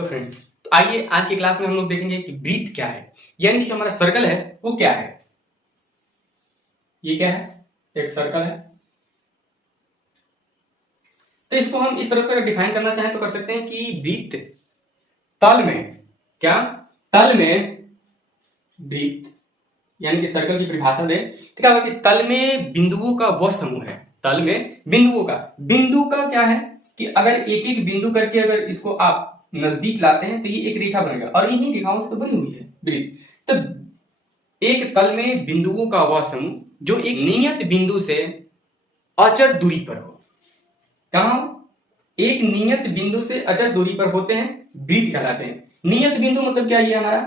तो फ्रेंड्स, तो आइए आज की क्लास में हम लोग देखेंगे कि वृत्त क्या है, यानी कि जो हमारा सर्कल है वो क्या है। ये क्या है? एक सर्कल है। तो इसको हम इस तरह से अगर डिफाइन करना चाहें तो कर सकते हैं कि वृत्त तल में, क्या तल में वृत्त यानी कि सर्कल की परिभाषा दें तो क्या होगा कि तल में बिंदुओं का वह समूह है। तल में बिंदुओं का, बिंदु का क्या है कि अगर एक एक बिंदु करके अगर इसको आप नजदीक लाते हैं तो ये एक रेखा बनेगा और इन्हीं रेखाओं से तो बनी हुई है वृत्त। तो एक तल में बिंदुओं का वह समूह जो एक नियत बिंदु से अचर दूरी पर हो। कहां? एक नियत बिंदु से अचर दूरी पर होते हैं, वृत्त कहलाते हैं। नियत बिंदु मतलब क्या? ये हमारा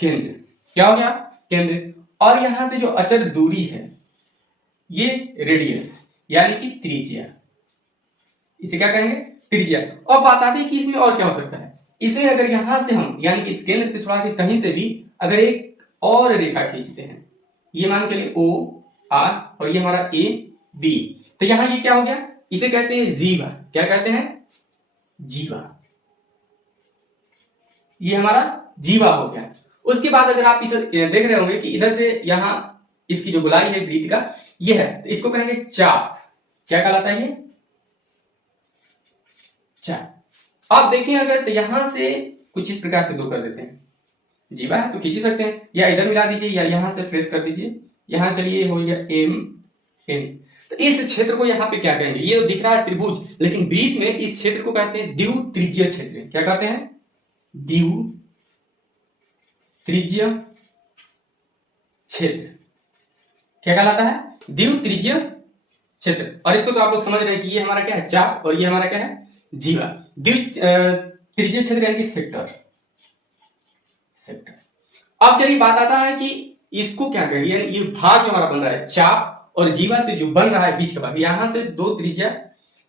केंद्र। क्या हो गया? केंद्र। और यहां से जो अचर दूरी है ये रेडियस यानी कि त्रिज्या। इसे क्या कहेंगे? त्रिज्या। और बात आती है कि इसमें और क्या हो सकता है। इसमें अगर यहां से हम यानी कि इस केंद्र से छुड़ा के कहीं से भी अगर एक और रेखा खींचते हैं, ये मान के लिए ओ आर और ये हमारा ए बी, तो यहां ये क्या हो गया? इसे कहते हैं जीवा। क्या कहते हैं? जीवा। ये हमारा जीवा हो गया। उसके बाद अगर आप इसे देख रहे होंगे कि इधर से यहां इसकी जो गोलाई है वृत्त का ये है, तो इसको कहेंगे चाप। क्या कहलाता है ये? चाप। आप देखें अगर तो यहां से कुछ इस प्रकार से दो कर देते हैं, जीवा है तो खींच ही सकते हैं, या इधर मिला दीजिए या यहां से ट्रेस कर दीजिए। यहां चलिए हो गया एम एन। तो इस क्षेत्र को यहां पे क्या कहेंगे? ये तो दिख रहा है त्रिभुज, लेकिन वृत्त में इस क्षेत्र को कहते हैं द्वित्रिज्यीय क्षेत्र। क्या कहते हैं? द्वित्रिज्यीय क्षेत्र। क्या कहलाता है? द्वित्रिज्यीय क्षेत्र। और इसको तो आप लोग समझ रहे हैं कि ये हमारा क्या है? चाप और ये हमारा क्या है? जीवा। द्वित्रिज्यीय क्षेत्र यानी कि सेक्टर। सेक्टर। अब चलिए बात आता है कि इसको क्या कहेंगे, यानी ये भाग जो हमारा बन रहा है चाप और जीवा से जो बन रहा है बीच का भाग, यहां से दो त्रिज्या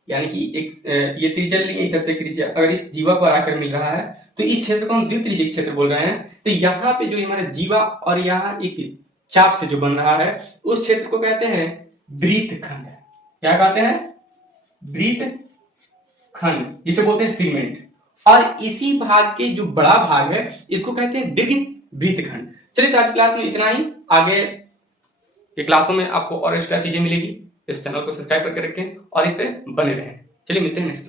यानी कि एक ये त्रिज्या लेंगे, इधर से त्रिज्या अगर इस जीवा को आकर मिल रहा है तो इस क्षेत्र को हम द्वित्रिज्यीय क्षेत्र बोल रहे हैं। तो यहाँ पे जो हमारा जीवा और यहाँ एक चाप से जो बन रहा है उस क्षेत्र को कहते हैं वृत्तखंड। क्या कहते हैं? वृत्तखंड, जिसे बोलते हैं सीमेंट। और इसी भाग के जो बड़ा भाग है इसको कहते हैं वृत्तखंड। चलिए तो आज क्लास में इतना ही। आगे के क्लासों में आपको और एक्स्ट्रा चीजें मिलेगी। इस चैनल को सब्सक्राइब करके रखें और इस पे बने रहें। चलिए मिलते हैं नेक्स्ट।